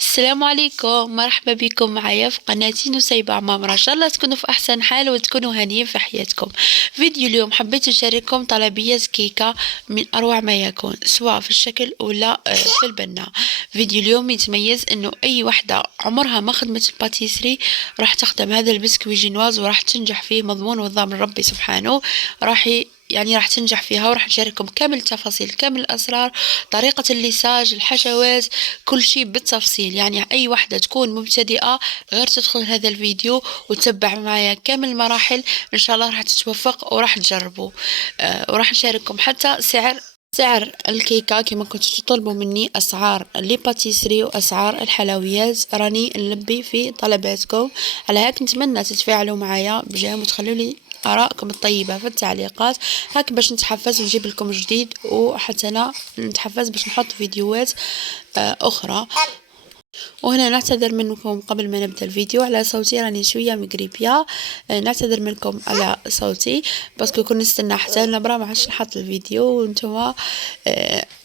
السلام عليكم، مرحبا بكم معايا في قناتي نسيبة عمامرة. ان شاء الله تكونوا في احسن حال وتكونوا هانيين في حياتكم. فيديو اليوم حبيت نشارككم طلبيات كيكة من اروع ما يكون، سواء في الشكل ولا في البنة. فيديو اليوم يتميز انه اي وحدة عمرها ما خدمت الباتيسري راح تخدم هذا البسكوي جينواز وراح تنجح فيه مضمون وضامن ربي سبحانه. راح تنجح فيها، وراح نشارككم كامل التفاصيل، كامل الأسرار، طريقة الليساج، الحشوات، كل شيء بالتفصيل. يعني أي واحدة تكون مبتدئة غير تدخل هذا الفيديو وتتبع معايا كامل المراحل، إن شاء الله راح تتوفق وراح تجربوا. وراح نشارككم حتى سعر الكيكة كما كنتوا تطلبوا مني، أسعار لي باتيسري وأسعار الحلويات، راني نلبي في طلباتكم. على هيك نتمنى تتفاعلوا معايا بجام وتخلوا لي آرائكم الطيبة في التعليقات، هاك باش نتحفز ونجيب لكم جديد، وحتى أنا نتحفز باش نحط فيديوهات أخرى. وهنا نعتذر منكم قبل ما نبدأ الفيديو على صوتي، راني شوية مقريبية. نعتذر منكم على صوتي باسكو كنا نستنى حتى نبرة ما عادش نحط الفيديو. وانتم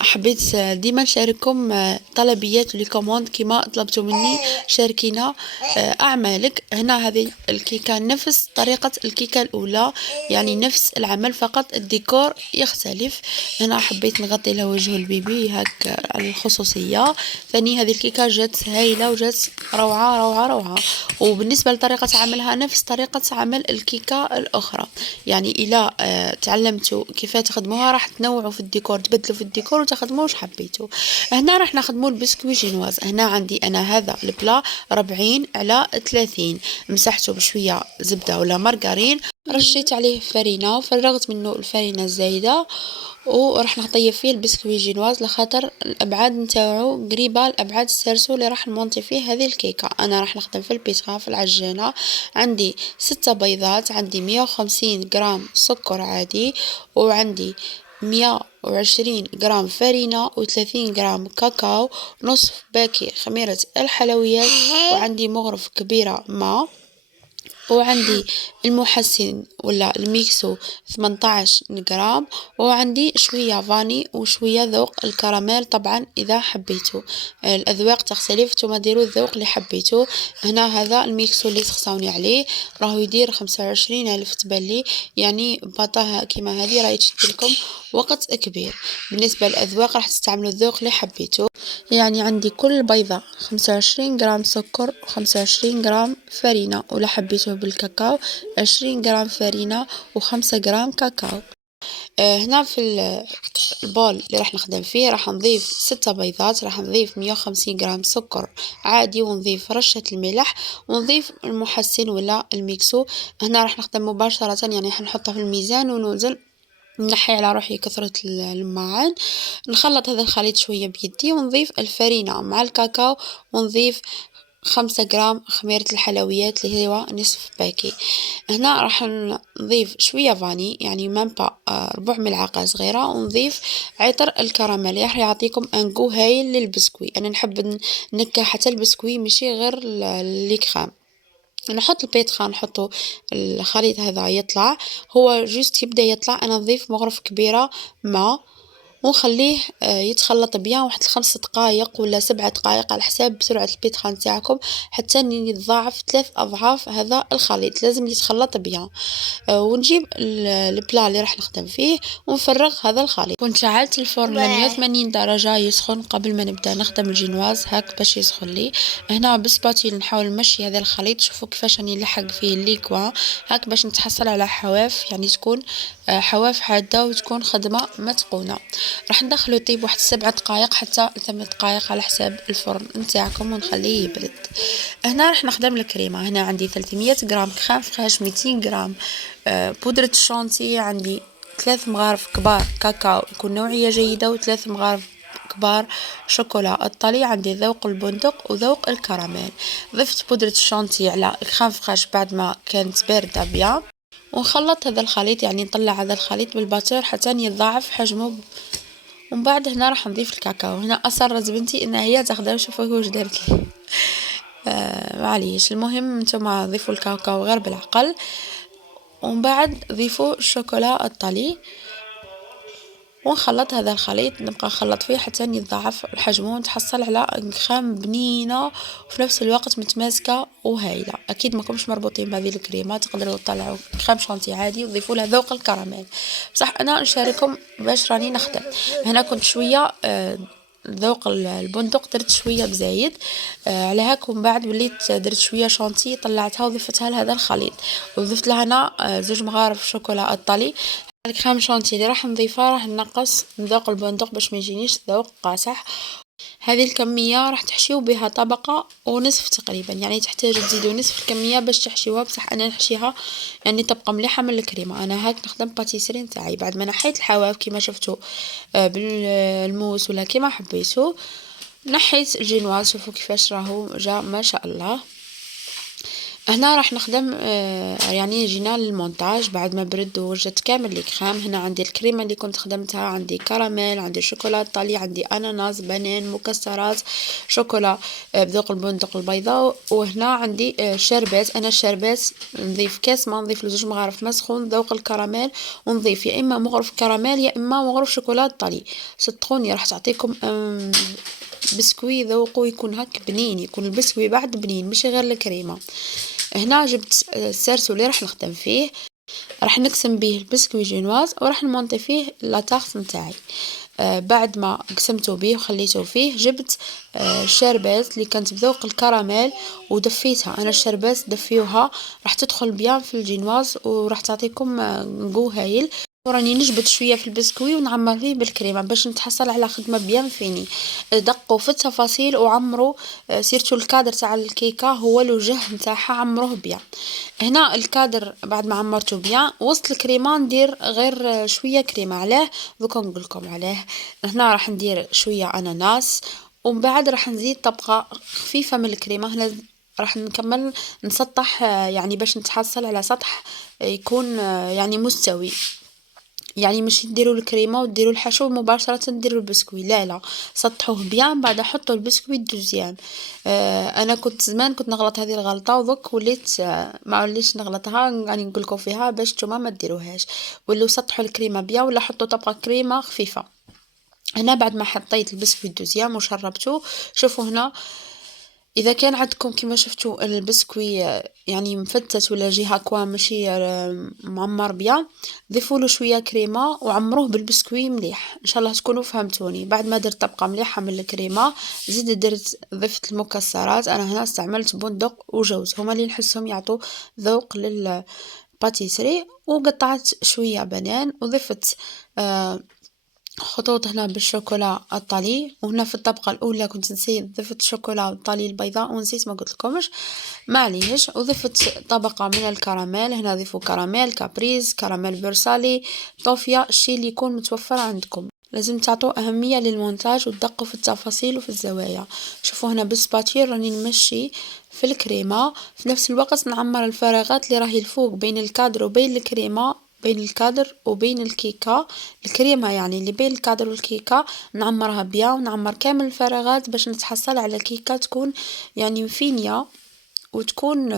حبيت ديما نشارككم طلبيات ولي كوموند كيما طلبتوا مني. شاركينا اعمالك. هنا هذه الكيكة نفس طريقة الكيكة الاولى، يعني نفس العمل، فقط الديكور يختلف. هنا حبيت نغطي له وجه البيبي هاك على الخصوصية. ثاني هذه الكيكة جات هايلة وجات روعة روعة روعة. وبالنسبة لطريقة عملها نفس طريقة عمل الكيكة الأخرى. يعني إلى تعلمتوا كيف تخدموها راح تنوعوا في الديكور، تبدلوا في الديكور وتخدموا واش حبيتوا. هنا راح نخدموا البسكوي جينواز. هنا عندي أنا هذا البلا 40/30، مسحته بشوية زبدة ولا مارغرين، رشيت عليه فرينة وفرغت منه الفرينة الزايدة، وراح نطيب فيه البسكوي جينواز لخاطر الابعاد نتاعو قريبه لابعاد السيرسو اللي راح نمونتي فيه هذه الكيكه. انا راح نخدم في البيتخا في العجانه. عندي 6 بيضات، عندي 150 غرام سكر عادي، وعندي 120 غرام فرينة و30 غرام كاكاو، نصف باكي خميرة الحلويات، وعندي مغرف كبيرة ماء، وعندي المحسن ولا الميكسو 18 غرام، وعندي شوية فاني وشوية ذوق الكراميل طبعا إذا حبيتوا. الأذواق تختلف، نتوما ديروا الذوق اللي حبيتوا. هنا هذا الميكسو اللي تخصوني عليه راهو يدير 25,000 تبلي، يعني باطاها كيما هذه راهي تشدلكم وقت كبير. بالنسبة للأذواق راح تستعملوا الذوق اللي حبيتوا. يعني عندي كل بيضة 25 غرام سكر و25 غرام فرينة، ولا حبيته بالكاكاو 20 غرام فرينة و5 غرام كاكاو. هنا في البول اللي راح نخدم فيه راح نضيف 6 بيضات، راح نضيف 150 غرام سكر عادي، ونضيف رشة الملح، ونضيف المحسن ولا الميكسو. هنا راح نخدم مباشرة، يعني حنحطه في الميزان ونوزن، نحي على روحي كثرة الماعن. نخلط هذا الخليط شوية بيدي، ونضيف الفرينة مع الكاكاو، ونضيف 5 غرام خميرة الحلويات اللي هو نصف باكي. هنا راح نضيف شوية فاني، يعني ممبا 4 ملعقة صغيرة، ونضيف عطر الكراميل راح يعطيكم انجو هايل للبسكوي. انا نحب نكه حتى البسكوي ماشي غير الكريم. نحط البيتخا، نحطو الخليط هذا يطلع، هو جوست يبدا يطلع، انا نضيف مغرف كبيره ماء ونخليه يتخلط بيان واحد 5 دقائق ولا 7 دقائق على حساب سرعة البيتخا نتاعكم، حتى يتضاعف 3 أضعاف هذا الخليط، لازم يتخلط بيان. ونجيب البلا اللي راح نخدم فيه ونفرغ هذا الخليط. كنت شعلت الفرن ل 180 درجة يسخن قبل ما نبدأ نخدم الجينواز هاك باش يسخن لي. هنا بالسباتيل نحاول نمشي هذا الخليط، شوفوا كيفاش راني نلحق فيه الليكوا هاك باش نتحصل على حواف، يعني تكون حواف حادة وتكون خدمة متقونة. راح ندخلو يطيب واحد 7 دقائق حتى 8 دقائق على حساب الفرن نتاعكم، ونخليه يبرد. هنا راح نخدم الكريمة. هنا عندي 300 غرام كريم فريش، 200 غرام بودرة الشانتي، عندي 3 مغارف كبار كاكاو يكون نوعية جيدة، و3 مغارف كبار شوكولا الطلي، عندي ذوق البندق وذوق الكراميل. ضفت بودرة الشانتي على الكريم فريش بعد ما كانت باردة بيان، ونخلط هذا الخليط، يعني نطلع هذا الخليط بالباتور حتى يتضاعف حجمه. ومن بعد هنا راح نضيف الكاكاو. هنا اصرت بنتي ان هي تاخذها، شوفوا واش دارت لي. معليش، المهم نتوما ضيفوا الكاكاو غير بالعقل، ومن بعد ضيفوا الشوكولا الطلي. ونخلط هذا الخليط، نبقى نخلط فيه حتى يتضاعف حجمه ونتحصل على كريم بنينه وفي نفس الوقت متماسكه وهايله. اكيد ماكمش مربوطين بهذه الكريمه، تقدروا تطلعوا كريم شانتي عادي وتضيفوا لها ذوق الكراميل. بصح انا نشارككم باش راني نخدم. هنا كنت شويه ذوق البندق درت شويه بزايد، على هاك ومن بعد وليت درت شويه شانتي طلعتها وضفتها لهذا الخليط، وضفت لها انا زوج مغارف شوكولا ايطالي. الكريم شانتي اللي راح نضيفها راح نقص من ذوق البندق باش ما يجينيش ذوق قاصح. هذه الكمية راح تحشيو بها طبقة ونصف تقريبا، يعني تحتاج تزيدوا نصف الكمية باش تحشيوها. بصح انا نحشيها يعني تبقى مليحة من الكريمة. انا هاك نخدم باتيسري نتاعي بعد ما نحيت الحواف كيما شفتوا بالموس ولا كيما حبيتو. نحيت الجينواز، شوفوا كيفاش راهو جا ما شاء الله. هنا راح نخدم يعني جينا للمونتاج بعد ما برد ووجدت كامل الكريم. هنا عندي الكريمه اللي كنت خدمتها، عندي كراميل، عندي شوكولا ايطالي، عندي اناناس، بنان، مكسرات، شوكولا بذوق البندق البيضاء. وهنا عندي شربات. انا الشربات نضيف كاس ما نضيف له زوج مغارف مسخون ذوق الكراميل، ونضيف يا اما مغرف كراميل يا اما مغرف شوكولا ايطالي. صدقوني راح تعطيكم بسكوي ذوقه يكون هك بنين، يكون البسكوي بعد بنين مش غير الكريمه. هنا جبت السرسو اللي راح نخدم فيه، راح نقسم به البسكوي جينواز وراح نمونطي فيه لاطاغ نتاعي. بعد ما قسمته به وخليته فيه جبت الشربات اللي كانت بذوق الكراميل ودفيتها. انا الشربات دفيوها راح تدخل بيان في الجينواز وراح تعطيكم نقو هايل. وراني نجبد شويه في البسكوي ونعمر فيه بالكريمه باش نتحصل على خدمه بيان فيني. دقوا في التفاصيل وعمروا سيرتو الكادر تاع الكيكه هو الوجه نتاعها عمروه بيان. هنا الكادر بعد ما عمرته بيان وسط الكريمه ندير غير شويه كريمه. علاه دوكا نقول لكم علاه. هنا راح ندير شويه اناناس ومن بعد راح نزيد طبقه خفيفه من الكريمه. هنا راح نكمل نسطح يعني باش نتحصل على سطح يكون يعني مستوي، يعني مش ديروا الكريمه وديروا الحشو مباشره ديروا البسكوي، لا لا، سطحوه بيان بعد حطوا البسكوي الدوزيام. انا كنت زمان كنت نغلط هذه الغلطه وذوك وليت ما وليش نغلطها، راني نقول لكم فيها باش نتوما ما ديروهاش. ولو سطحوا الكريمه بيان ولا حطوا طبقه كريمه خفيفه. هنا بعد ما حطيت البسكوي الدوزيام وشربته، شوفوا هنا اذا كان عندكم كما شفتوا البسكوي يعني مفتت ولا جهه كوا ماشي معمر بيان، ضيفوا له شويه كريمه وعمروه بالبسكوي مليح. ان شاء الله تكونوا فهمتوني. بعد ما درت طبقه مليحه من الكريمه زيد ضفت المكسرات. انا هنا استعملت بندق وجوز، هما اللي نحسهم يعطوا ذوق للباتيسري. وقطعت شويه بنان وضفت خطوط هنا بالشوكولا الطلي. وهنا في الطبقة الأولى كنت نسيت ضفت شوكولا الطلي البيضاء ونسيت ما قلت لكمش، معليش. وضفت طبقة من الكراميل. هنا ضيفوا كراميل كابريز، كراميل بورسالي، طوفيا، الشي اللي يكون متوفر عندكم. لازم تعطوا أهمية للمونتاج وتدقوا في التفاصيل وفي الزوايا. شوفوا هنا بالسباتير راني نمشي في الكريمة في نفس الوقت نعمر الفراغات اللي راهي الفوق بين الكادر وبين الكريمة، بين الكادر وبين الكيكة. الكريمة يعني اللي بين الكادر والكيكة نعمرها بيان ونعمر كامل الفراغات باش نتحصل على كيكة تكون يعني مفينية وتكون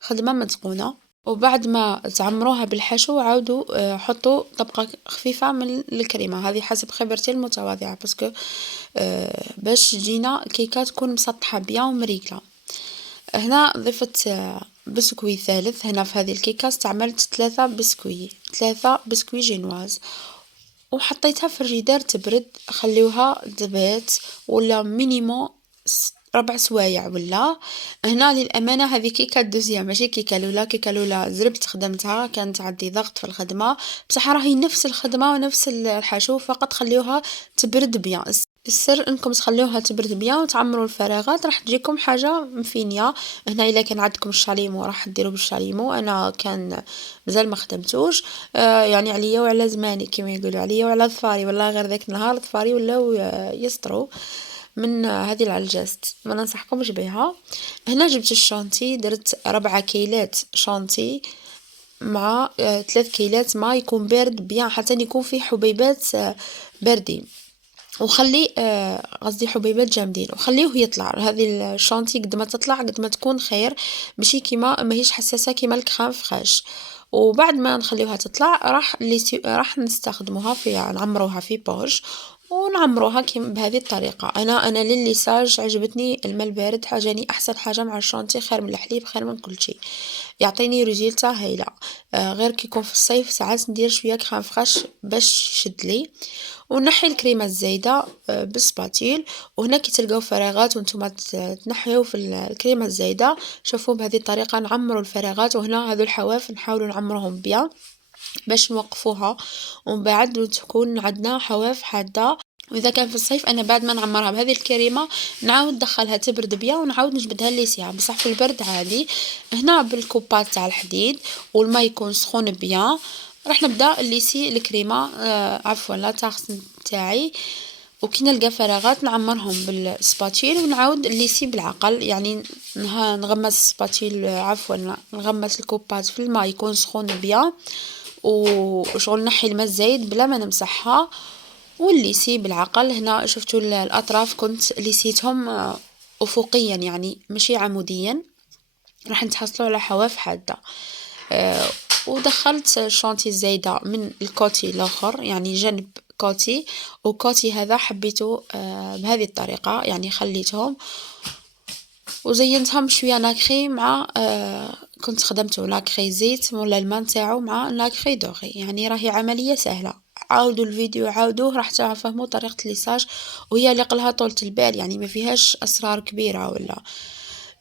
خدمة متقونة. وبعد ما تعمروها بالحشو عاودوا حطوا طبقة خفيفة من الكريمة، هذه حسب خبرتي المتواضعة باسكو باش تجينا كيكة تكون مسطحة بيان ومريقلة. هنا ضفت بسكوي ثالث. هنا في هذه الكيكة استعملت 3 بسكوي جينواز وحطيتها في الفريجيدار تبرد. خليوها تبات ولا مينيموم 4 سوايع ولا. هنا للامانه هذه كيكه دوزيام ماشي كيكه الاولى. كيكه الاولى زربت خدمتها كانت عندي ضغط في الخدمه، بصح راهي نفس الخدمه ونفس الحشو فقط خليوها تبرد بيان. السر انكم تخليوها تبرد بيان وتعمروا الفراغات راح تجيكم حاجه مفينيه. هنا الا كان عندكم الشاليمو راح ديروا بالشاليمو، انا كان مازال ما خدمتوش يعني عليا وعلى زماني كما يقولوا، عليا وعلى ظفاري والله. غير ذاك النهار ظفاري ولاو يسطروا من هذه العلجات، ما ننصحكمش بها. هنا جبت الشانتي، درت 4 كيلات شانتي مع 3 كيلات ما يكون بارد بيان حتى يكون فيه حبيبات باردين. وخلي قصدي حبيبات جامدين وخليوه يطلع. هذه الشانتي قد ما تطلع قد ما تكون خير، ماشي كيما ماهيش حساسه كيما الكريم فريش. وبعد ما نخليوها تطلع راح نستخدموها في نعمروها في بوش ونعمروها كيما بهذه الطريقه. انا لليساج عجبتني الماء البارد، عجاني احسن حاجه مع الشونتي، خير من الحليب خير من كل شيء، يعطيني ريزلتا هايله. غير كي يكون في الصيف ساعات ندير شويه كريم فريش باش يشد لي، ونحي الكريمه الزايده بالسباتيل. وهنا كي تلقاو فراغات وانتم تنحيو في الكريمه الزايده، شوفوا بهذه الطريقه نعمروا الفراغات. وهنا هذو الحواف نحاولوا نعمرهم بيان باش نوقفوها، ومن بعد تكون عندنا حواف حاده. واذا كان في الصيف انا بعد ما نعمرها بهذه الكريمه نعاود ندخلها تبرد بيان ونعاود نجبدها ليسيها، بصح في البرد عادي. هنا بالكوبات تاع الحديد والماء يكون سخون بيان، راح نبدا الليسي الكريمه عفوا لا طاغ تاعي. وكي نلقى فراغات نعمرهم بالسباتيل ونعاود الليسي بالعقل، يعني نغمس السباتيل عفوا نغمس الكوبات في الماء يكون سخون بيان، وشغل نحي الماء الزايد بلا ما نمسحها، والليسي بالعقل. هنا شفتوا الاطراف كنت ليسيتهم افقيا يعني ماشي عموديا، راح نتحصلوا على حواف حاده. ودخلت الشونتي الزايده من الكوتي الاخر، يعني جنب كوتي وكوتي هذا حبيته بهذه الطريقه، يعني خليتهم وزينتهم شويه ناكري مع كنت خدمته ناكري زيت ولا الماء نتاعو مع ناكري دوغي، يعني راهي عمليه سهله. عاودوا الفيديو عاودوه راح تفهموا طريقه الليساج، وهي اللي قلها طولة البال، يعني ما فيهاش اسرار كبيره ولا.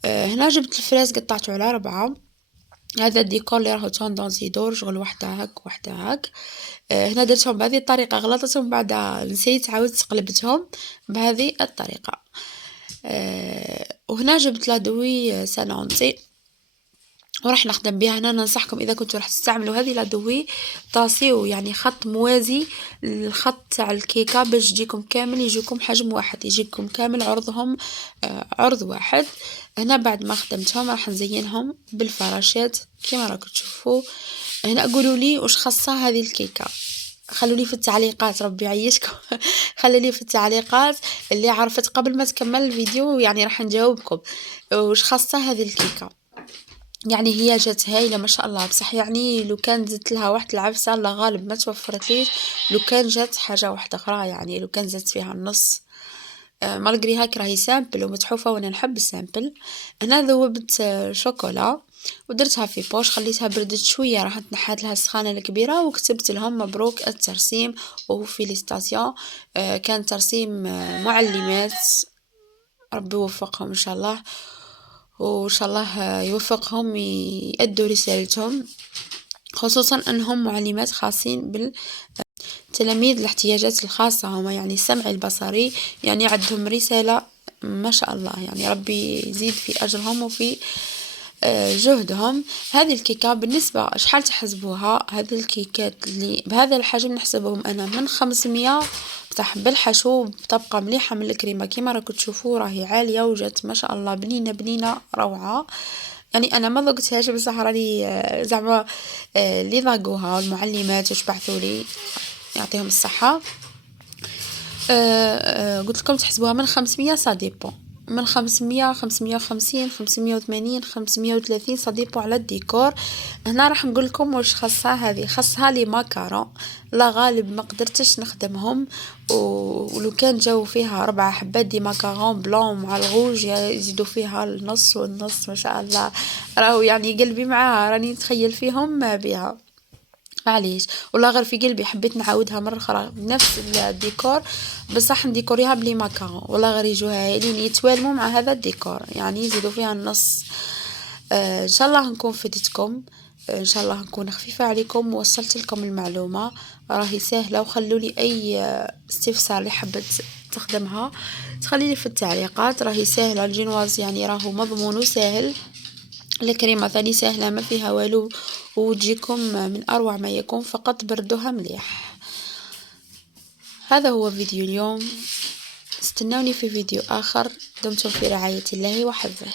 هنا جبت الفراز قطعته على 4. هذا الديكور اللي راهو توندونس يدور شغل وحده هاك وحده هاك. هنا درتهم بهذه الطريقه، غلطتهم بعد نسيت عاودت قلبتهم بهذه الطريقه. وهنا جبت لادوي سانونتي وراح نخدم بها. هنا ننصحكم اذا كنتوا راح تستعملوا هذه لادوي طاسيو يعني خط موازي للخط تاع الكيكه باش يجيكم كامل، يجيكم حجم واحد، يجيكم كامل عرضهم عرض واحد. هنا بعد ما خدمتهم راح نزينهم بالفراشات كما راكم تشوفوا. هنا قولوا لي واش خاصه هذه الكيكه، خلوا لي في التعليقات ربي يعيشكم. خلوا لي في التعليقات اللي عرفت قبل ما تكمل الفيديو، يعني راح نجاوبكم واش خاصه هذه الكيكه. يعني هي جات هايله ما شاء الله، بصح يعني لو كان زدت لها واحد العفسه الله غالب ما توفرت ليش، لو كان جات حاجه واحده اخرى، يعني لو كان زدت فيها النص. مالغري هاك راهي سامبل ومتحوفه وانا نحب السامبل. هنا ذوبت شوكولا ودرتها في بوش، خليتها بردت شويه، راح تنحات لها السخانه الكبيره وكتبت لهم مبروك الترسيم وفيليستاسيون. كان ترسيم معلمات، ربي يوفقهم ان شاء الله، وان شاء الله يوفقهم يأدوا رسالتهم، خصوصا انهم معلمات خاصين بالتلاميذ الاحتياجات الخاصة، هما يعني السمع البصري، يعني عندهم رسالة ما شاء الله، يعني ربي يزيد في اجرهم وفي جهدهم. هذه الكيكة بالنسبة شحال تحسبوها؟ هذه الكيكات اللي بهذا الحجم نحسبهم انا من 500، بصح بالحشو بطبقة مليحة من الكريمة كما راكم تشوفوا راهي عالية وجات ما شاء الله بنينة بنينة روعة. يعني انا ما ذقتهاش بصح راني زعما اللي ذاقوها المعلمات واش بعثوا لي يعطيهم الصحة. قلت لكم تحسبوها من 500 صديبو، من 500 550 580 530 صديبو على الديكور. هنا راح نقول لكم واش خاصها هذه، خاصها لي ماكارون، لا غالب ما قدرتش نخدمهم، ولو كان جاو فيها 4 حبات دي ماكارون بلون مع الغوج يزيدوا فيها النص والنص ما شاء الله، راهو يعني قلبي معاها راني نتخيل فيهم بها. معليش والله غير في قلبي حبيت نعاودها مرة أخرى بنفس الديكور، بصح نديكوريها بلي ماكارون، والله غير يجوا هايلين يتوالموا مع هذا الديكور، يعني يزيدوا فيها النص. ان شاء الله نكون فدتكم، ان شاء الله نكون خفيفة عليكم ووصلت لكم المعلومة، راهي سهلة. وخلوا لي اي استفسار اللي حبت تخدمها تخلي لي في التعليقات، راهي سهلة الجينواز يعني راهو مضمون وسهل، الكريمة ثاني سهلة ما فيها والو وتجيكم من أروع ما يكون، فقط بردوها مليح. هذا هو فيديو اليوم، استنوني في فيديو آخر، دمتم في رعاية الله وحفظه.